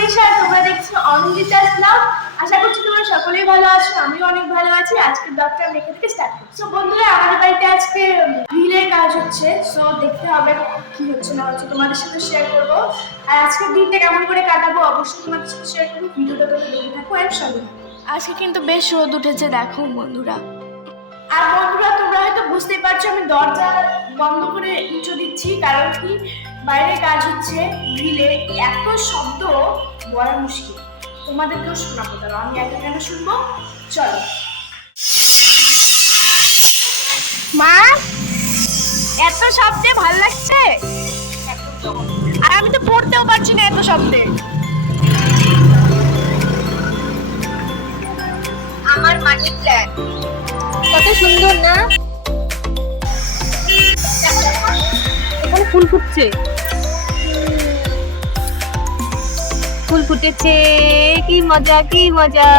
নিশা, তোমরা দেখছো অনিন্দিতাস ব্লগ। আশা করছি তোমরা সকলেই ভালো আছো, আমিও অনেক ভালো আছি। আজকে ব্লগটা আমি এখান থেকে স্টার্ট করছি। সো বন্ধুরা, আমাদের বাড়িতে আজকে গ্রিলের কাজ হচ্ছে। সো দেখতে হবে কি হচ্ছে না হচ্ছে, তোমাদের সাথে শেয়ার করবো। আর আজকের দিনটা কেমন করে কাটাবো অবশ্যই তোমাদের সাথে শেয়ার করবো। ভিডিওটা তোমরা দেখতে থাকো আর সঙ্গে থাকো। আজকে কিন্তু বেশ রোদ উঠেছে, দেখো বন্ধুরা। আর বন্ধুরা, তোমরা হয়তো বুঝতেই পারছো আমি দরজা বন্ধ করে ইন্ট্রো দিচ্ছি, কারণ কি বাইরে কাজ হচ্ছে গ্রিলে, এত শব্দ বলা মুশকিল। তোমাদেরকেও শোনাবো, তারা আমি একা কেন শুনবো। চলো মা, এত শব্দে ভাল লাগছে আর আমি তো পড়তেও পারছি না এত শব্দে। আমার মানি প্ল্যান্ট কত সুন্দর না, এখানে ফুল ফুটছে, ফুল ফুটেছে, কি মজা কি মজা।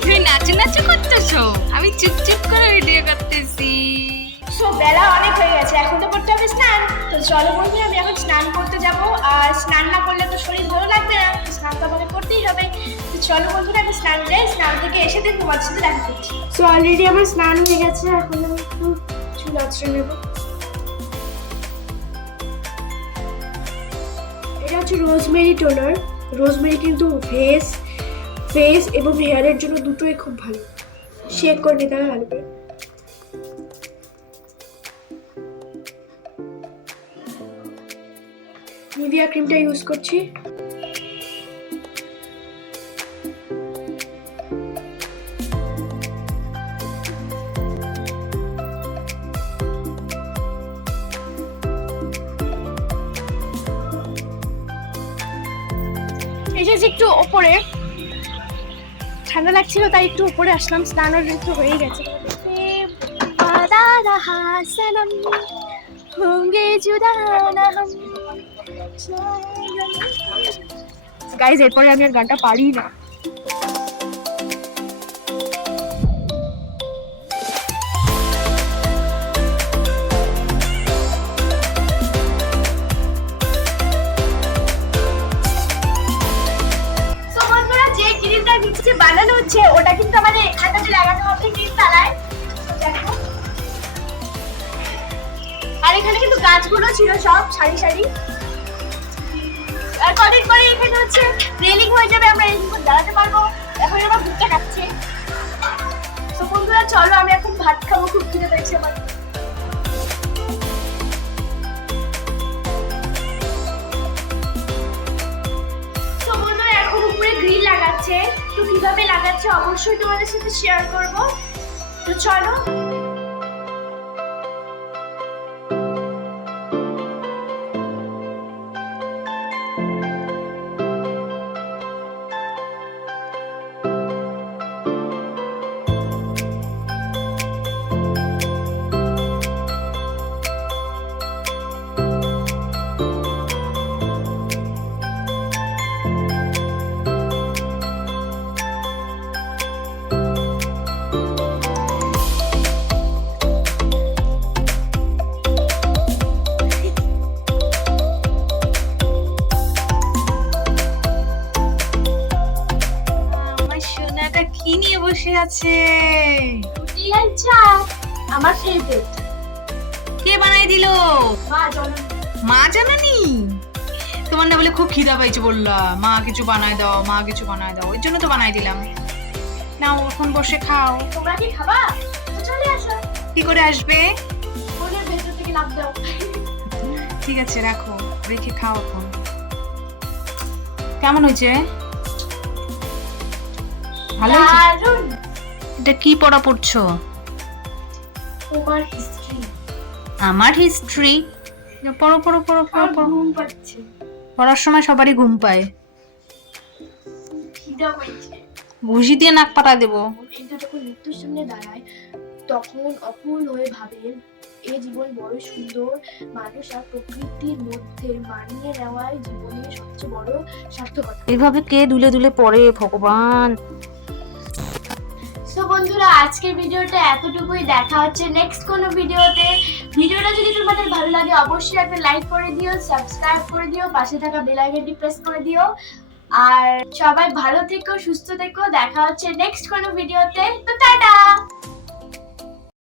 তুমি নাচু নাচু করতেছো, আমি চুপচুপ করে ভিডিও করতেছি। সো বেলা অনেক হয়ে গেছে, এখন তো করতে হবে স্নান। তো চলো বন্ধু, আমি এখন স্নান করতে যাব। আর স্নান না করলে তো শরীর ভালো লাগবে না, স্নান তো আমাকে করতেই হবে। তো চলো বন্ধুরা, আমি স্নান যাই, স্নান থেকে এসে দিন তোমার সাথে দেখা করছি। সো অলরেডি আমার স্নান হয়ে গেছে, এখন আমি একটু চুল আঁচড়ে নেব। এটা হচ্ছে রোজমেরি টোনার। রোজমেরি কিন্তু ফেস এবং হেয়ারের জন্য দুটোই খুব ভালো। শেক করে নিতে হবে ভালো করে। নিভিয়া ক্রিমটা ইউজ করছি। এসেছি একটু ওপরে, ঠান্ডা লাগছিল তাই একটু উপরে আসলাম। স্নানের একটু হয়ে গেছে। গাইজ, এরপরে আমি আর গানটা পারি না। বানানো হচ্ছে ওটা কিন্তু আমাদের এখানটাতে লাগানো হবে গ্রিল তালায়। আর এখানে কিন্তু গাছগুলো ছিল সব সারি সারি। আর কদিন পরে এখানে হচ্ছে রেলিং হয়ে যাবে, আমরা রেলিং করে দাঁড়াতে পারবো। এখন আমার ভুট্টা খাচ্ছে। তো বন্ধুরা চলো, আমি এখন ভাত খাবো, খুব খিদে পেয়েছে আমার। তো বন্ধুরা, এখন উপরে গ্রিল লাগাচ্ছে। তো কিভাবে লাগাচ্ছে অবশ্যই তোমাদের সাথে শেয়ার করব। তো চলো। কি নিয়ে বসে আছে? রুটি আর চা, আমার ফেভারিট। কে বানাই দিল? মা জানো। মা জানানি? তোমার না বলে খুব খিদা পাইছে, বললা মা কিছু বানায় দাও, মা কিছু বানায় দাও, এর জন্য তো বানাই দিলাম। নাও এখন বসে খাও। তোমরা কি খাবা? তো চলে আসো। কি করে আসবে? ফোনের ভেতর থেকে নাম দাও। ঠিক আছে, রাখো, রেখে খাও এখন। কেমন হয়েছে? ভালো হয়েছে? দারুণ। এটা কি পড়া পড়ছো? তোমার হিস্ট্রি। আমার হিস্ট্রি? পড়ো পড়ো পড়ো পড়ো পড়ো। ঘুম পাচ্ছে। পড়ার সময় সবারই ঘুম পায়। খিদা পাইছে। ঘুষি দিয়ে নাক পাতা দেবো। এটা যখন মৃত্যুর সামনে দাঁড়ায় তখন অপূর্ণ হয়ে ভাবে এই জীবন বড় সুন্দর। মানুষ আর প্রকৃতির মধ্যে মানিয়ে নেওয়াই জীবনের সবচেয়ে বড় সার্থকতা। এভাবে কে দুলে দুলে পড়ে ভগবান। তো বন্ধুরা আজকের ভিডিওটা এতটুকুই, দেখা হচ্ছে নেক্সট কোনো ভিডিওতে। ভিডিওটা যদি তোমাদের ভালো লাগে অবশ্যই একটা লাইক করে দিও, সাবস্ক্রাইব করে দিও, পাশে থাকা বেল আইকনটি প্রেস করে দিও। আর সবাই ভালো থেকো, সুস্থ থেকো, দেখা হচ্ছে নেক্সট কোনো ভিডিওতে। তো টাটা।